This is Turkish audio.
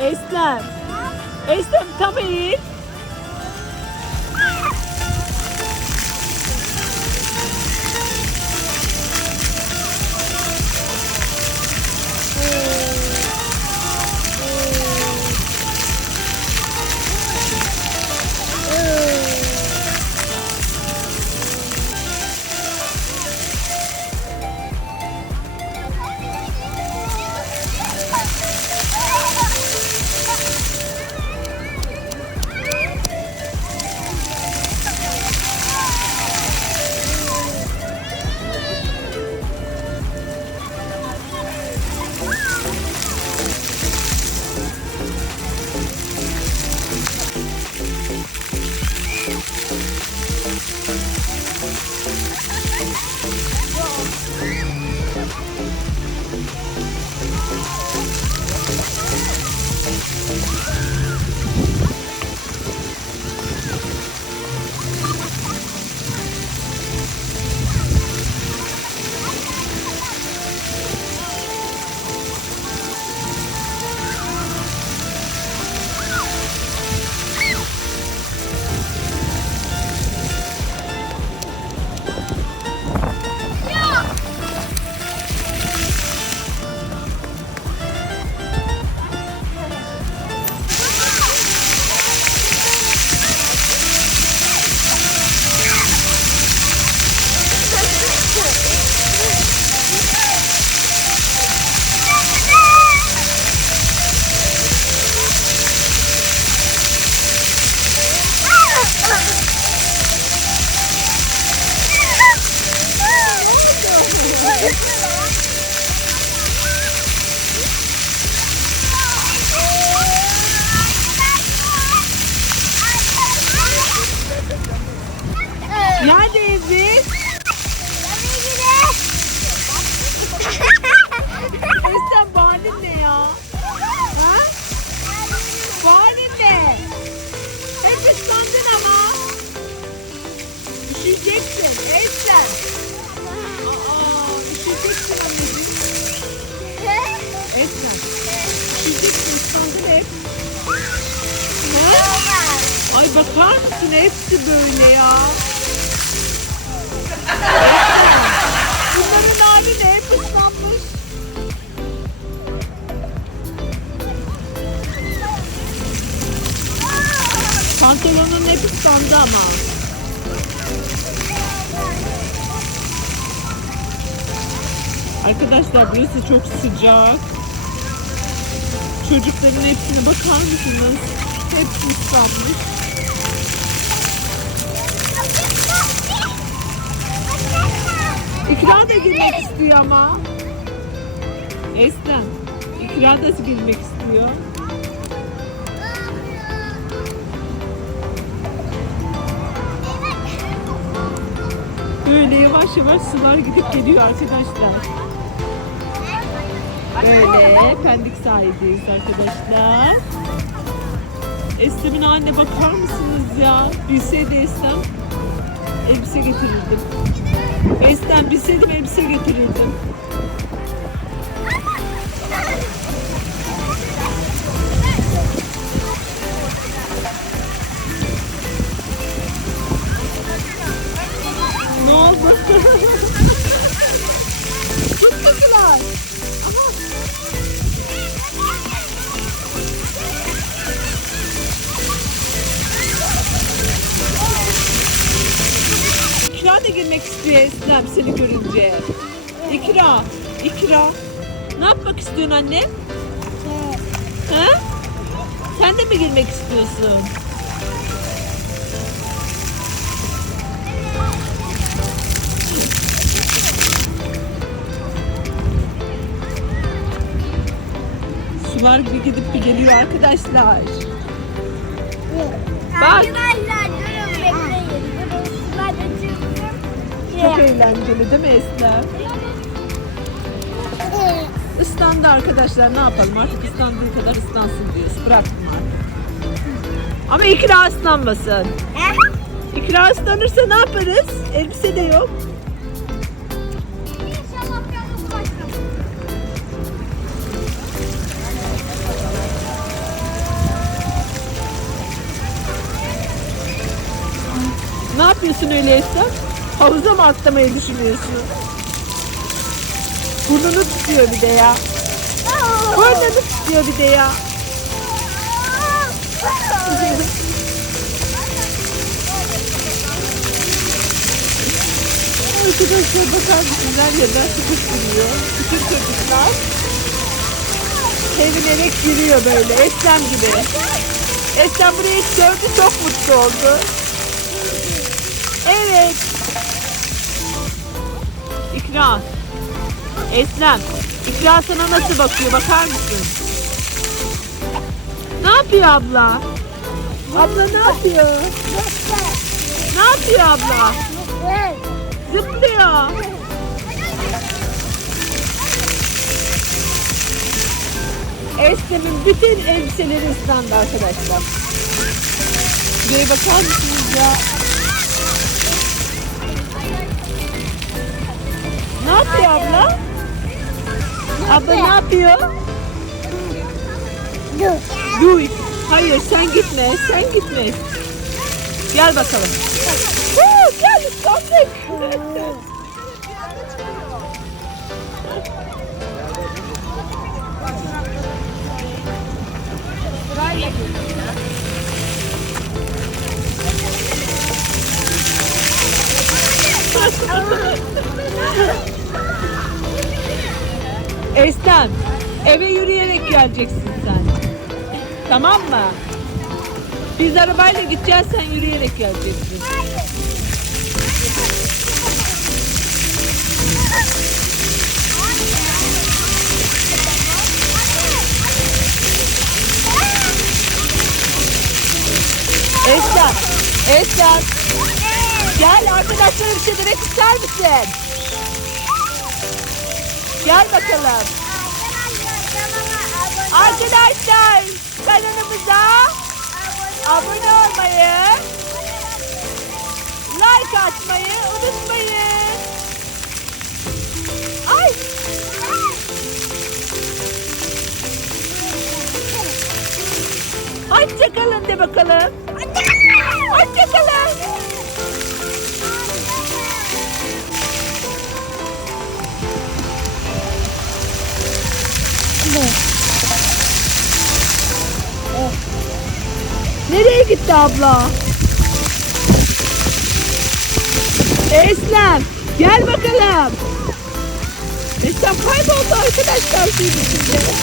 Eslem. Eslem tam eğil. Eslem. Üşüyeceksin ıslandın hep. Ha? Ay bakar mısın hepsi böyle ya. Bunların hali ne? Hep ıslanmış. Pantolonun hep ıslandı ama. Arkadaşlar burası çok sıcak. Çocukların hepsine bakar mısınız? Hepsi ıslanmış. İkra da girmek istiyor ama. Eslem. İkra da girmek istiyor. Böyle yavaş yavaş sular gidip geliyor arkadaşlar. Böyle pendik sahildeyiz arkadaşlar. Eslem'in haline bakar mısınız ya? Bilseydi Eslem elbise getirirdim. Eslem bilseydim elbise getirirdim. Da girmek istiyor Eslem seni görünce. İkra, İkra. Ne yapmak istiyorsun anne? Ha? Sen de mi girmek istiyorsun? Sular bir gidip bir geliyor arkadaşlar. Bak. Arkadaşlar eğlenceli değil mi Eslem? Islandı arkadaşlar ne yapalım artık ıslandığı kadar ıslansın diyoruz. Bıraktım artık. Ama ikra ıslanmasın. İkra ıslanırsa ne yaparız? Elbise de yok. Ne yapıyorsun öyleyse? Havuza mı atlamayı düşünüyorsun? Burnunu tutuyor bir de ya. Burnunu tutuyor bir de ya. Arkadaşlar bakar mısınız? Her yerden sıkıştırıyor. Bütün çocuklar sevinerek giriyor böyle. Eslem gibi. Eslem burayı gördü çok mutlu oldu. Evet. İkra. Eslem. İkra sana nasıl bakıyor bakar mısın? Ne yapıyor abla? Abla ne yapıyor? Ne yapıyor abla? Zıplıyor. Eslem'in bütün elbiseleri ıslandı arkadaşlar. Şuraya bakar mısınız ya? Abla ne yapıyor? Duy. Hayır sen gitme. Sen gitme. Gel bakalım. Huu, gel ıslandık. Eslem, eve yürüyerek geleceksin sen. Tamam mı? Biz arabayla gideceğiz, sen yürüyerek geleceksin. Eslem, Eslem, gel arkadaşlara bir şey demek ister misin? Gel bakalım. Arkadaşlar kanalımıza abone olmayı, like atmayı unutmayın. Ay! Hoşçakalın de bakalım. Hoşçakalın. Nereye gitti abla? Eslem gel bakalım. Eslem kayboldu arkadaşlar içinde.